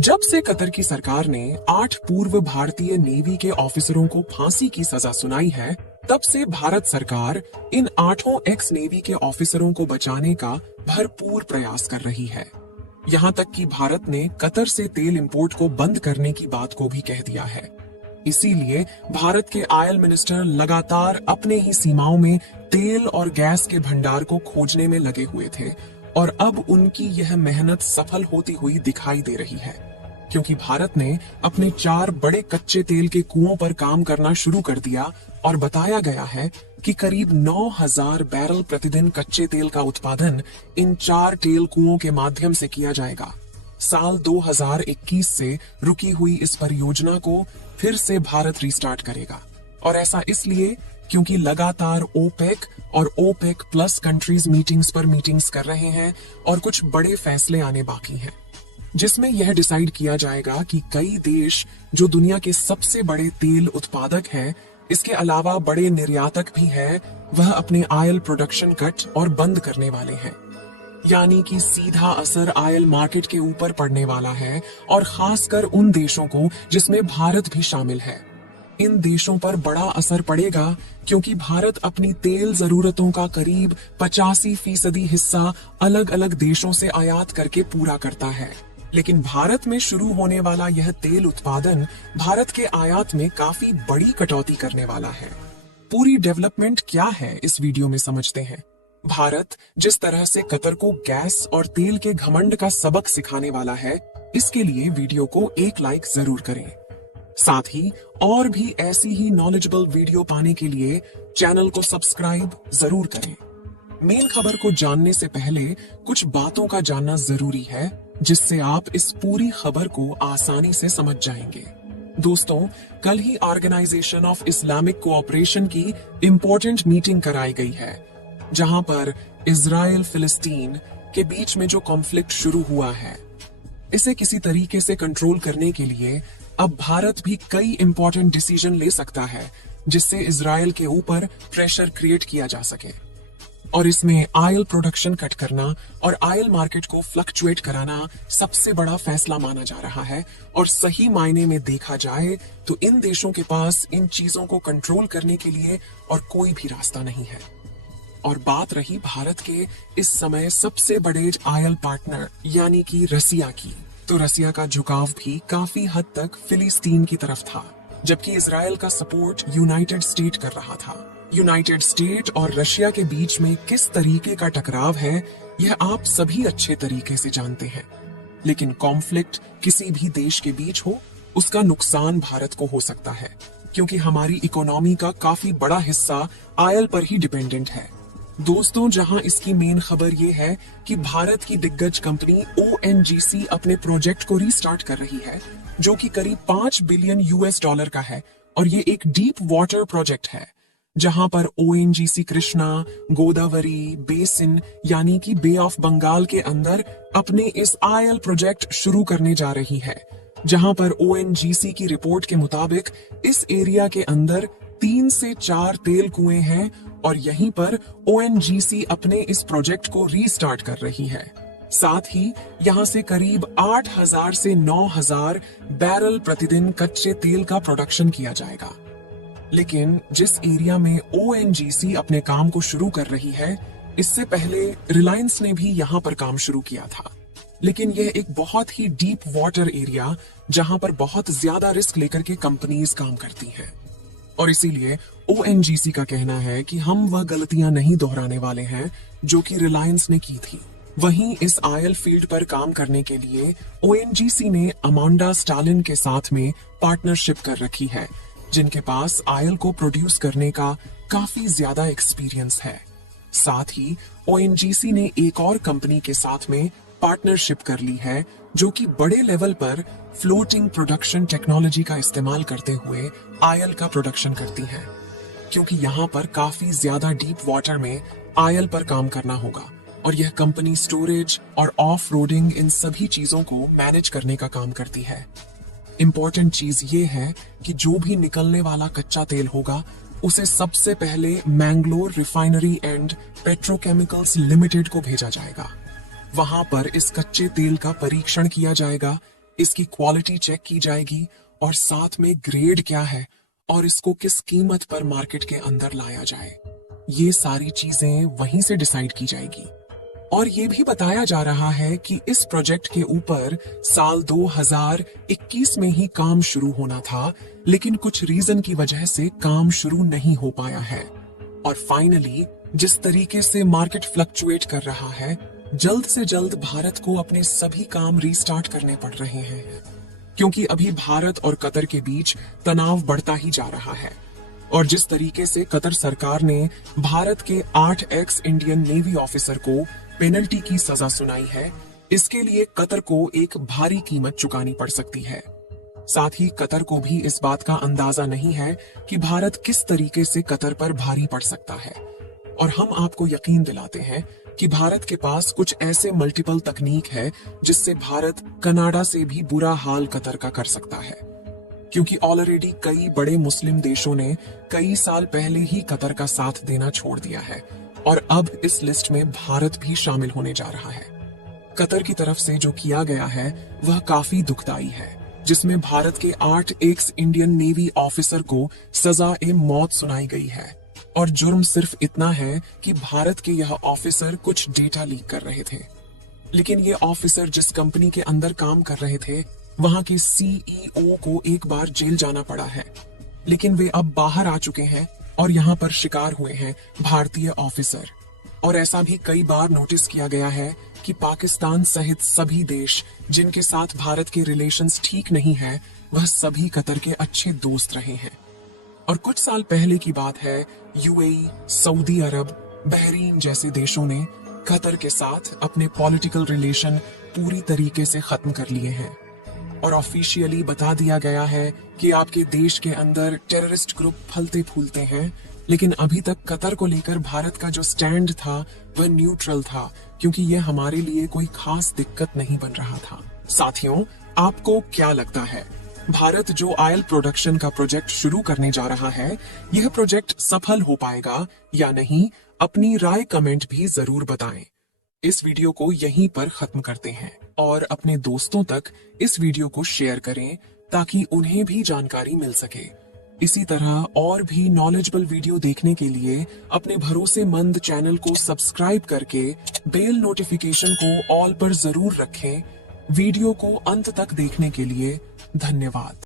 जब से कतर की सरकार ने 8 पूर्व भारतीय नेवी के ऑफिसरों को फांसी की सजा सुनाई है, तब से भारत सरकार इन 8 एक्स नेवी के ऑफिसरों को बचाने का भरपूर प्रयास कर रही है। यहाँ तक कि भारत ने कतर से तेल इंपोर्ट को बंद करने की बात को भी कह दिया है। इसीलिए भारत के ऑयल मिनिस्टर लगातार अपने ही सीमाओं में तेल और गैस के भंडार को खोजने में लगे हुए थे और अब उनकी यह मेहनत सफल होती हुई दिखाई दे रही है, क्योंकि भारत ने अपने 4 बड़े कच्चे तेल के कुओं पर काम करना शुरू कर दिया और बताया गया है कि करीब 9,000 बैरल प्रतिदिन कच्चे तेल का उत्पादन इन 4 तेल कुओं के माध्यम से किया जाएगा। साल 2021 से रुकी हुई इस परियोजना को फिर से भारत रिस्टार्ट करेगा, और ऐसा इसलिए क्योंकि लगातार ओपेक और ओपेक प्लस कंट्रीज मीटिंग्स कर रहे हैं और कुछ बड़े फैसले आने बाकी हैं, जिसमें यह डिसाइड किया जाएगा कि कई देश जो दुनिया के सबसे बड़े तेल उत्पादक हैं, इसके अलावा बड़े निर्यातक भी हैं, वह अपने ऑयल प्रोडक्शन कट और बंद करने वाले हैं। यानी कि सीधा असर ऑयल मार्केट के ऊपर पड़ने वाला है, और खासकर उन देशों को जिसमें भारत भी शामिल है। इन देशों पर बड़ा असर पड़ेगा क्योंकि भारत अपनी तेल जरूरतों का करीब 85% हिस्सा अलग अलग देशों से आयात करके पूरा करता है। लेकिन भारत में शुरू होने वाला यह तेल उत्पादन भारत के आयात में काफी बड़ी कटौती करने वाला है। पूरी डेवलपमेंट क्या है इस वीडियो में समझते हैं। भारत जिस तरह से कतर को गैस और तेल के घमंड का सबक सिखाने वाला है, इसके लिए वीडियो को एक लाइक जरूर करें। साथ ही और भी ऐसी ही नॉलेजेबल वीडियो पाने के लिए चैनल को सब्सक्राइब जरूर करें। मेन खबर को जानने से पहले कुछ बातों का जानना जरूरी है, जिससे आप इस पूरी खबर को आसानी से समझ जाएंगे। दोस्तों, कल ही ऑर्गेनाइजेशन ऑफ इस्लामिक कोऑपरेशन की इंपॉर्टेंट मीटिंग कराई गई है, जहां पर इजराइल फिलिस्तीन के बीच में जो कॉन्फ्लिक्ट शुरू हुआ है, इसे किसी तरीके से कंट्रोल करने के लिए अब भारत भी कई इंपॉर्टेंट डिसीजन ले सकता है, जिससे इजराइल के ऊपर प्रेशर क्रिएट किया जा सके। और इसमें ऑयल प्रोडक्शन कट करना और ऑयल मार्केट को फ्लक्चुएट कराना सबसे बड़ा फैसला माना जा रहा है। और सही मायने में देखा जाए तो इन देशों के पास इन चीजों को कंट्रोल करने के लिए और कोई भी रास्ता नहीं है। और बात रही भारत के इस समय सबसे बड़े ऑयल पार्टनर यानी कि रसिया की, तो रसिया का झुकाव भी काफी हद तक फिलिस्तीन की तरफ था, जबकि इजराइल का सपोर्ट यूनाइटेड स्टेट कर रहा था। यूनाइटेड स्टेट और रशिया के बीच में किस तरीके का टकराव है, यह आप सभी अच्छे तरीके से जानते हैं। लेकिन कॉन्फ्लिक्ट किसी भी देश के बीच हो, उसका नुकसान भारत को हो सकता है, क्योंकि हमारी इकोनॉमी का काफी बड़ा हिस्सा ऑयल पर ही डिपेंडेंट है। दोस्तों, जहां इसकी मेन खबर ये है कि भारत की दिग्गज कंपनी ONGC अपने प्रोजेक्ट को रीस्टार्ट कर रही है, जो कि करीब $5 बिलियन का है, और ये एक डीप वाटर प्रोजेक्ट है, जहां पर ONGC कृष्णा गोदावरी बेसिन यानी कि बे ऑफ बंगाल के अंदर अपने इस ऑयल प्रोजेक्ट शुरू करने जा रही है, जहां पर ONGC की रिपोर्ट के मुताबिक इस एरिया के अंदर 3 से 4 तेल कुएं हैं, और यहीं पर ONGC अपने इस प्रोजेक्ट को रीस्टार्ट कर रही है। साथ ही यहां से करीब 8,000 से 9,000 बैरल प्रतिदिन कच्चे तेल का प्रोडक्शन किया जाएगा। लेकिन जिस एरिया में ONGC अपने काम को शुरू कर रही है, इससे पहले रिलायंस ने भी यहां पर काम शुरू किया था। लेकिन यह एक बहुत ही डीप वाटर एरिया, जहां पर बहुत ज्यादा रिस्क लेकर के कंपनीज काम करती हैं, और इसीलिए ONGC का कहना है कि हम वह गलतियां नहीं दोहराने वाले हैं जो कि रिलायंस ने की थी। वहीं इस ऑयल फील्ड पर काम करने के लिए ONGC ने अमांडा स्टालिन के साथ में पार्टनरशिप कर रखी है, जिनके पास ऑयल को प्रोड्यूस करने का काफी ज्यादा एक्सपीरियंस है। साथ ही ONGC ने एक और कंपनी के साथ में पार्टनरशिप कर ली है, जो कि बड़े लेवल पर फ्लोटिंग प्रोडक्शन टेक्नोलॉजी का इस्तेमाल करते हुए ऑयल का प्रोडक्शन करती है, क्योंकि यहाँ पर काफी ज्यादा डीप वाटर में ऑयल पर काम करना होगा, और यह कंपनी स्टोरेज और ऑफ रोडिंग इन सभी चीजों को मैनेज करने का काम करती है। इंपॉर्टेंट चीज ये है कि जो भी निकलने वाला कच्चा तेल होगा, उसे सबसे पहले Mangalore refinery and petrochemicals limited को भेजा जाएगा। वहां पर इस कच्चे तेल का परीक्षण किया जाएगा, इसकी क्वालिटी चेक की जाएगी और साथ में ग्रेड क्या है और इसको किस कीमत पर मार्केट के अंदर लाया जाए। ये सारी चीजें वहीं से डिसाइड की जाएगी। और ये भी बताया जा रहा है कि इस प्रोजेक्ट के ऊपर साल 2021 में ही काम शुरू होना था, लेकिन कुछ रीजन की वजह से काम शुरू नहीं हो पाया है। और फाइनली जिस तरीके से मार्केट फ्लक्चुएट कर रहा है, जल्द से जल्द भारत को अपने सभी काम रीस्टार्ट करने पड़ रहे हैं, क्योंकि अभी भारत और कतर के बीच तनाव बढ़ता ही जा रहा है। और जिस तरीके से कतर सरकार ने भारत के 8 एक्स इंडियन नेवी ऑफिसर को पेनल्टी की सजा सुनाई है, इसके लिए कतर को एक भारी कीमत चुकानी पड़ सकती है। साथ ही कतर को भी इस बात का अंदाजा नहीं है कि भारत किस तरीके से कतर पर भारी पड़ सकता है। और हम आपको यकीन दिलाते हैं कि भारत के पास कुछ ऐसे मल्टीपल तकनीक है जिससे भारत कनाडा से भी बुरा हाल कतर का कर सकता है, क्योंकि ऑलरेडी कई बड़े मुस्लिम देशों ने कई साल पहले ही कतर का साथ देना छोड़ दिया है और अब इस लिस्ट में भारत भी शामिल होने जा रहा है। कतर की तरफ से जो किया गया है वह काफी दुखदाई है, जिसमें भारत के 8 एक्स इंडियन नेवी ऑफिसर को सजा-ए-मौत सुनाई गई है। और जुर्म सिर्फ इतना है कि भारत के यह ऑफिसर कुछ डेटा लीक कर रहे थे, लेकिन ये ऑफिसर जिस कंपनी के अंदर काम कर रहे थे वहां के सीईओ को एक बार जेल जाना पड़ा है, लेकिन वे अब बाहर आ चुके हैं और यहाँ पर शिकार हुए हैं भारतीय ऑफिसर। और ऐसा भी कई बार नोटिस किया गया है कि पाकिस्तान सहित सभी देश जिनके साथ भारत के रिलेशंस ठीक नहीं है, वह सभी कतर के अच्छे दोस्त रहे हैं। और कुछ साल पहले की बात है, यूएई, सऊदी अरब, बहरीन जैसे देशों ने कतर के साथ अपने पॉलिटिकल रिलेशन पूरी तरीके से खत्म कर लिए हैं और ऑफिशियली बता दिया गया है कि आपके देश के अंदर टेररिस्ट ग्रुप फलते फूलते हैं। लेकिन अभी तक कतर को लेकर भारत का जो स्टैंड था वह न्यूट्रल था, क्योंकि यह हमारे लिए कोई खास दिक्कत नहीं बन रहा था। साथियों, आपको क्या लगता है, भारत जो ऑयल प्रोडक्शन का प्रोजेक्ट शुरू करने जा रहा है, यह प्रोजेक्ट सफल हो पाएगा या नहीं? अपनी राय कमेंट भी जरूर बताएं। इस वीडियो को यहीं पर खत्म करते हैं और अपने दोस्तों तक इस वीडियो को शेयर करें ताकि उन्हें भी जानकारी मिल सके। इसी तरह और भी नॉलेजेबल वीडियो देखने के लिए अपने भरोसेमंद चैनल को सब्सक्राइब करके बेल नोटिफिकेशन को ऑल पर जरूर रखें। वीडियो को अंत तक देखने के लिए धन्यवाद।